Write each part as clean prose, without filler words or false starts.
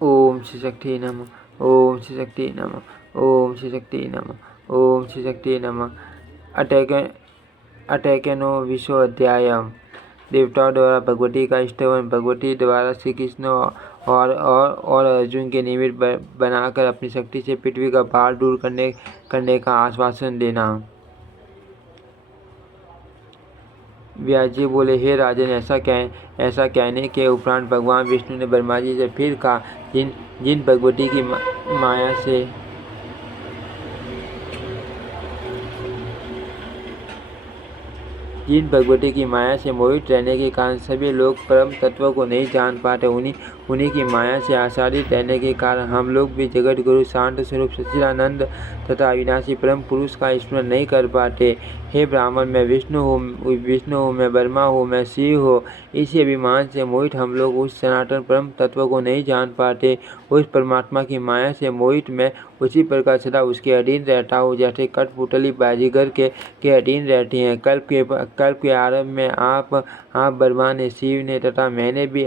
ओम श्री शक्ति नमः। ओम श्री शक्ति नमः। ओम श्री शक्ति नमः। ओम श्री शक्ति नमः। अटैकनो विश्व अध्यायम। देवताओं द्वारा भगवती का स्तवन, भगवती द्वारा श्री कृष्ण और अर्जुन के निमित्त बनाकर अपनी शक्ति से पृथ्वी का भार दूर करने का आश्वासन देना। व्यास जी बोले, हे राजन, ऐसा कहने के उपरांत भगवान विष्णु ने ब्रह्मा जी से फिर कहा, जिन भगवती की माया से मोहित रहने के कारण सभी लोग परम तत्व को नहीं जान पाते, उन्हीं की माया से आसादित रहने के कारण हम लोग भी जगत गुरु शांत स्वरूप सच्चिदानंद तथा अविनाशी परम पुरुष का स्मरण नहीं कर पाते। हे ब्राह्मण, मैं विष्णु हूँ, मैं ब्रह्मा हूँ, मैं शिव हूँ। इसी अभिमान से मोहित हम लोग उस सनातन परम तत्व को नहीं जान पाते। उस परमात्मा की माया से मोहित मैं उसी प्रकार सदा उसके अधीन रहता हूँ, जैसे कठपुतली बाजीगर के अधीन रहती हैं। कल्प के आरंभ में आप ब्रह्मा ने, शिव ने तथा मैंने भी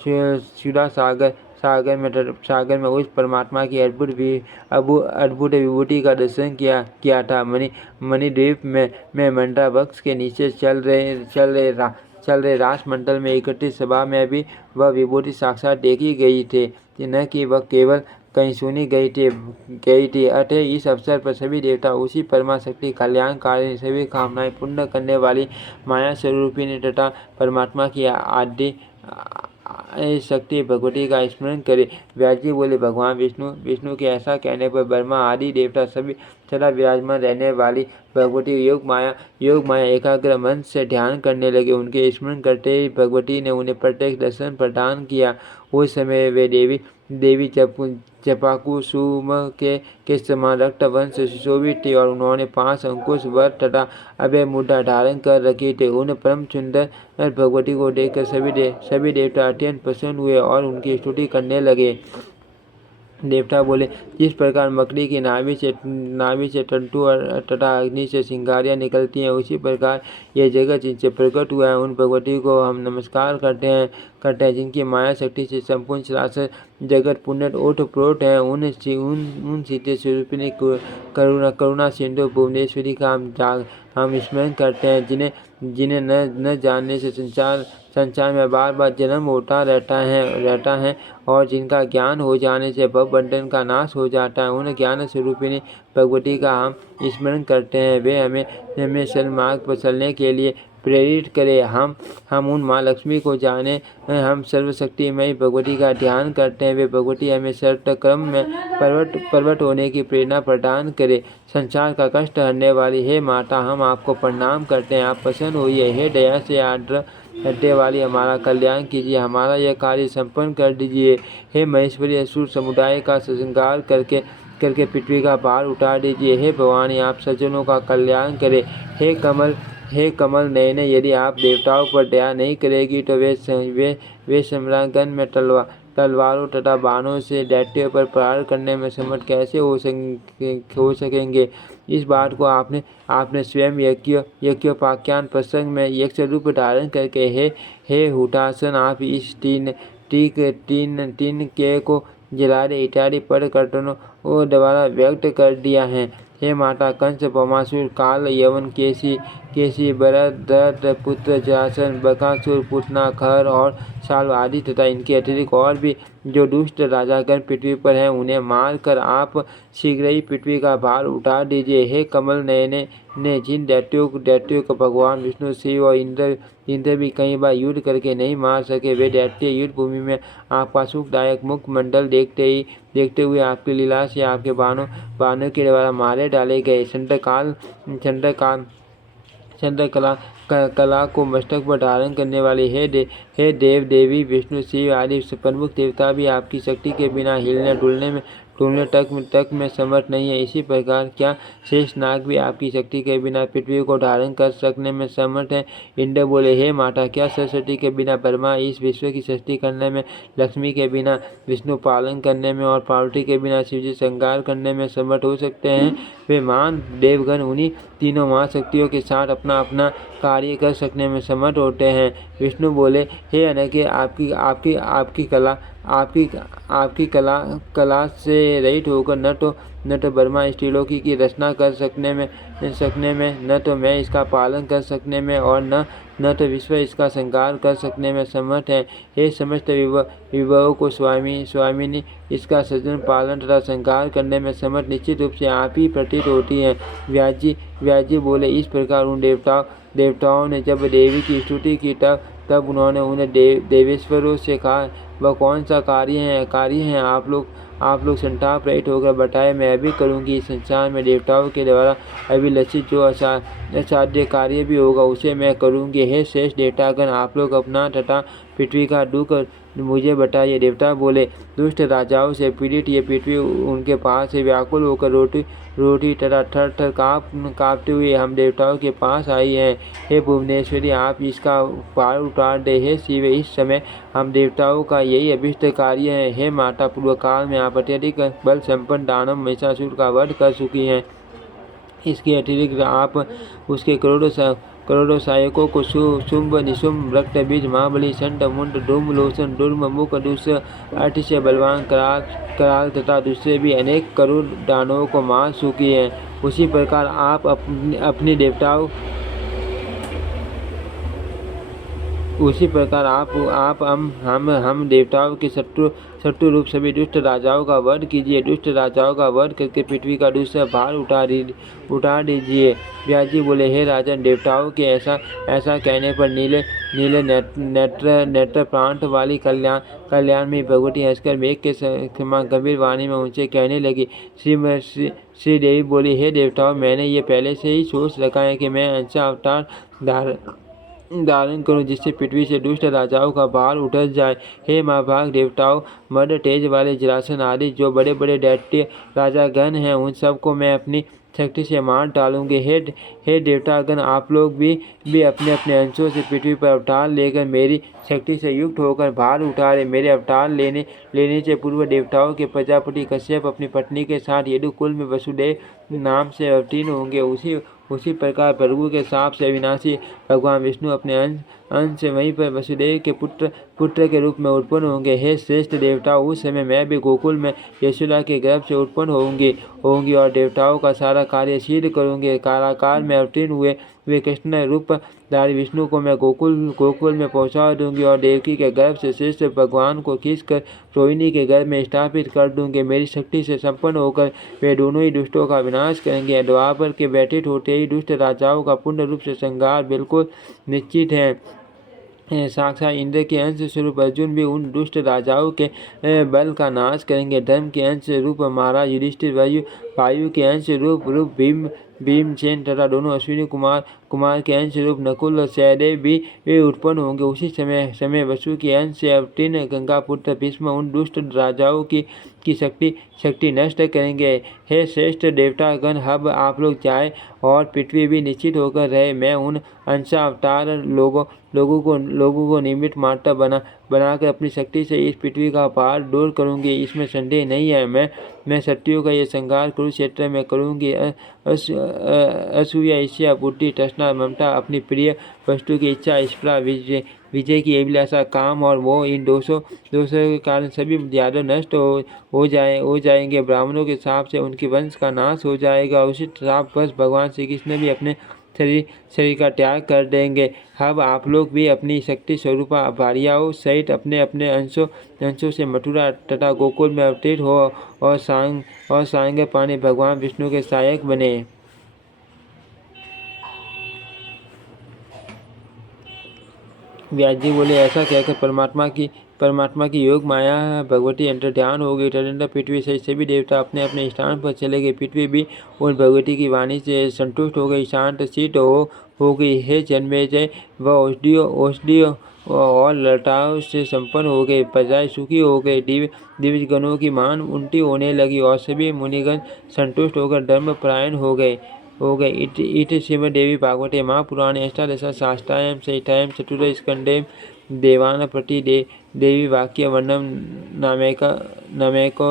क्षुधा सागर में उस परमात्मा की अद्भुत विभूति का दर्शन किया था। मणिद्वीप में मंडा वृक्ष के नीचे चल रहे रासमंडल में एकत्रित सभा में भी वह विभूति साक्षात देखी गई थी, न कि वह केवल कहीं सुनी गई थी। अतः इस अवसर पर सभी देवता उसी परमा शक्ति कल्याणकारी, सभी कामनाएं पूर्ण करने वाली माया स्वरूपिणी तथा परमात्मा की आदि शक्ति भगवती का स्मरण करे। व्यास जी बोले, भगवान विष्णु के ऐसा कहने पर ब्रह्मा आदि देवता सभी सदा विराजमान रहने वाली भगवती योग माया एकाग्र मन से ध्यान करने लगे। उनके स्मरण करते ही भगवती ने उन्हें प्रत्यक्ष दर्शन प्रदान किया। उस समय वे देवी चपाकुसुम के समान रक्त वंश से सुशोभित थी और उन्होंने 5 अंकुश वर तथा अभय मुद्रा धारण कर रखी थी। उन परम सुंदर भगवती को देखकर सभी देवता अत्यंत प्रसन्न हुए और उनकी स्तुति करने लगे। देवता बोले, जिस प्रकार मकड़ी की नाभि से तंतु तथा अग्नि से चिंगारियाँ निकलती हैं, उसी प्रकार ये जगत जिनसे प्रकट हुआ है उन भगवती को हम नमस्कार करते हैं, जिनकी माया शक्ति से संपूर्ण चराचर जगत पुण्य ओतप्रोत है। उन सीते स्वरूपिणी करुणा सिंधु भुवनेश्वरी का हम स्मरण करते हैं, जिन्हें न जानने से संसार में बार बार जन्म होता रहता है और जिनका ज्ञान हो जाने से भव बंधन का नाश हो जाता है। उन ज्ञान स्वरूपिणी भगवती का हम स्मरण करते हैं। वे हमें सन्मार्ग पर चलने के लिए प्रेरित करें। हम उन माँ लक्ष्मी को जाने, हम सर्वशक्तिमयी भगवती का ध्यान करते हैं। वे भगवती हमें शरत क्रम में प्रवट होने की प्रेरणा प्रदान करे। संसार का कष्ट हरने वाली हे माता, हम आपको प्रणाम करते हैं। आप प्रसन्न होइए। हे दया से आर्द्र हृदय वाली, हमारा कल्याण कीजिए, हमारा यह कार्य संपन्न कर दीजिए। हे महेश्वरी, असुर समुदाय का संहार करके पृथ्वी का भार उतार दीजिए। हे भवानी, आप सज्जनों का कल्याण करें। हे कमल नयने, यदि आप देवताओं पर दया नहीं करेगी तो वे सम्रांगन में तलवारों तथा बाणों से दैत्यों पर प्रहार करने में समर्थ कैसे हो सकेंगे। इस बात को आपने स्वयं यज्ञोपाख्यान प्रसंग में यक्ष रूप धारण करके हे हुतासन, आप इस तीन के को जलादे इत्यादि पद कर्तनों द्वारा व्यक्त कर दिया है। हे माता, कंस, भौमासुर, काल, यवन, केसी, भरत पुत्र जरासन, बकासुर, पूतना, खर और साल आदि तथा इनके अतिरिक्त और भी जो दुष्ट राजागण पृथ्वी पर हैं, उन्हें मार कर आप शीघ्र ही पृथ्वी का भार उतार दीजिए। हे कमल नयने ने जिन दैत्यों को भगवान विष्णु, शिव और इंद्र भी कई बार युद्ध करके नहीं मार सके, वे दैत्य युद्ध भूमि में आपका सुखदायक मुख मंडल देखते हुए आपकी लीला से आपके बाणों के द्वारा मारे डाले गए। कला को मस्तक पर धारण करने वाले हे देव देवी, विष्णु, शिव आदि प्रमुख देवता भी आपकी शक्ति के बिना हिलने डुलने तक में समर्थ नहीं है। इसी प्रकार क्या शेष नाग भी आपकी शक्ति के बिना पृथ्वी को धारण कर सकने में समर्थ है। इंद्र बोले, हे माता, क्या सरस्वती के बिना ब्रह्मा इस विश्व की सृष्टि करने में, लक्ष्मी के बिना विष्णु पालन करने में और पार्वती के बिना शिवजी संहार करने में समर्थ हो सकते हैं। वे मान देवगण उन्हीं तीनों महाशक्तियों के साथ अपना अपना कार्य कर सकने में समर्थ होते हैं। विष्णु बोले, हे अनघे, आपकी कला से रहित होकर न तो ब्रह्मा स्त्रीलोकी की रचना कर सकने में न तो मैं इसका पालन कर सकने में और न तो विश्व इसका संहार कर सकने में समर्थ है। हे समस्त विभवों को स्वामिनी इसका सृजन पालन तथा संहार करने में समर्थ निश्चित रूप से आप ही प्रतीत होती हैं। व्यास जी बोले, इस प्रकार उन देवताओं ने जब देवी की स्तुति की तब उन्होंने उन्हें देवेश्वरों से कहा, वह कौन सा कार्य है आप लोग संताप रहित होकर बताए, मैं भी करूँगी। इस संसार में देवताओं के द्वारा अभिलषित जो असाध्य कार्य भी होगा उसे मैं करूँगी। हे श्रेष्ठ देवतागण, आप लोग अपना तथा पृथ्वी का दुख मुझे बताइए। देवता बोले, दुष्ट राजाओं से पीड़ित ये पृथ्वी उनके पास से व्याकुल होकर रोटी तथा थर काँपते हुए हम देवताओं के पास आई हैं। हे भुवनेश्वरी, आप इसका भार उतार दे। हे शिव, इस समय हम देवताओं का यही अभिष्ट कार्य है। हे माता, पूर्व काल में आप अत्यधिक बल संपन्न दानव महिषासुर का वध कर चुकी हैं। इसके अतिरिक्त आप उसके करोड़ों सहायकों को शुंभ निशुंभ रक्त बीज महाबली षंड मुंड धूम लोचन दुर्म मुख दुष्य अतिशय बलवान कराल तथा दूसरे भी अनेक करोड़ दानवों को मार चुकी हैं। उसी प्रकार आप अपने देवताओं हम देवताओं के शत्रु रूप सभी दुष्ट राजाओं का वध कीजिए। दुष्ट राजाओं का वध करके पृथ्वी का दूसरा भार उतार दीजिए। व्यास जी बोले, हे राजन, देवताओं के ऐसा कहने पर नीले नेत्र प्रांत वाली कल्याण में भगवती हंसकर मेघ के समान गंभीर वाणी में उनसे कहने लगी। श्री देवी बोली, हे देवताओं, मैंने ये पहले से ही सोच रखा है कि मैं अंश अवतार धारण करूं, जिससे पृथ्वी से दुष्ट राजाओं का भार उतर जाए। हे महाभाग देवताओं, मद तेज वाले जरासन आदि जो बड़े बड़े दैत्य राजागण हैं, उन सबको मैं अपनी शक्ति से मार डालूंगी। हे देवतागण, आप लोग भी अपने अपने अंशों से पृथ्वी पर अवतार लेकर मेरी शक्ति से युक्त होकर भार उतारे। मेरे अवतार लेने से पूर्व देवताओं के प्रजापति कश्यप अपनी पत्नी के साथ यदुकुल में वसुदेव नाम से अवतीर्ण होंगे। उसी प्रकार भृगु के साप से अविनाशी भगवान विष्णु अपने अंश से वहीं पर वसुदेव के पुत्र के रूप में उत्पन्न होंगे। हे श्रेष्ठ देवताओं, उस समय मैं भी गोकुल में यशोदा के गर्भ से उत्पन्न होंगी और देवताओं का सारा कार्य सिद्ध करूँगी। काराकाल में अवतीर्ण हुए कृष्ण रूपधारी विष्णु को मैं गोकुल में पहुँचा दूंगी और देवकी के गर्भ से श्रेष्ठ भगवान को खींचकर रोहिणी के गर्भ में स्थापित कर दूंगी। मेरी शक्ति से संपन्न होकर वे दोनों ही दुष्टों का विनाश करेंगे। द्वापर के व्यतीत होते ही दुष्ट राजाओं का पूर्ण रूप से संहार बिल्कुल निश्चित है। साक्षात इंद्र के अंश स्वरूप अर्जुन भी उन दुष्ट राजाओं के बल का नाश करेंगे। धर्म के अंश रूप महाराज युधिष्ठिर, वायु के अंश रूप भीमसेन तथा दोनों अश्विनी कुमार के अंश रूप नकुल और सहदेव भी उत्पन्न होंगे। उसी समय वसु के अंश से अवतीर्ण गंगा पुत्र भीष्म उन दुष्ट राजाओं की शक्ति नष्ट करेंगे। हे श्रेष्ठ देवतागण, अब आप लोग जाए और पृथ्वी भी निश्चित होकर रहे। मैं उन अंशा अवतार लोगों को निमित्त मात्र बनाकर अपनी शक्ति से इस पृथ्वी का भार दूर करूंगी, इसमें संदेह नहीं है। मैं शत्रुओं का ये संहार कुरुक्षेत्र में करूंगी। असूया, ईर्ष्या, बुद्धि, तृष्णा, ममता, अपनी प्रिय वस्तु की इच्छा, स्पर्धा, विजय की अभिलाषा, काम और मोह, इन दोषों के कारण सभी यादव नष्ट हो जाएंगे। ब्राह्मणों के श्राप से उनके वंश का नाश हो जाएगा। उसी श्राप बस भगवान श्री कृष्ण भी अपने शरीर का त्याग कर देंगे। अब आप लोग भी अपनी शक्ति स्वरूपा भार्याओं सहित अपने अपने अंशों से मथुरा तथा गोकुल में अवतीर्ण हो और सांग पाने भगवान विष्णु के सहायक बने। व्यास जी बोले, ऐसा कहकर परमात्मा की योग माया भगवती अंतर्ध्यान हो गई। तदनंतर पृथ्वी सहित सभी देवता अपने अपने स्थान पर चले गए। पृथ्वी भी उन भगवती की वाणी से संतुष्ट हो गई, शांत शीत हो गई। हे जन्मेजय, वह औषधियों और लताओं से संपन्न हो गए। प्रजाएं सुखी हो गए। दिव्य गणों की मान उन्नति होने लगी और सभी मुनिगण संतुष्ट होकर धर्मपरायण हो गए। इति श्रीमद्देवी भागवते महापुराणे अष्टादश शास्त्रायां संहितायां चतुर्थ स्कन्धे देवानां प्रति देवी वाक्य वर्णन नामैको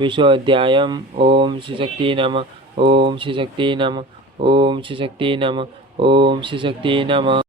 विश्वोऽध्यायः। ओम श्री शक्ति नमः। ओम श्री शक्ति नमः। ओम श्री शक्ति नमः। ओम श्री शक्ति नमः।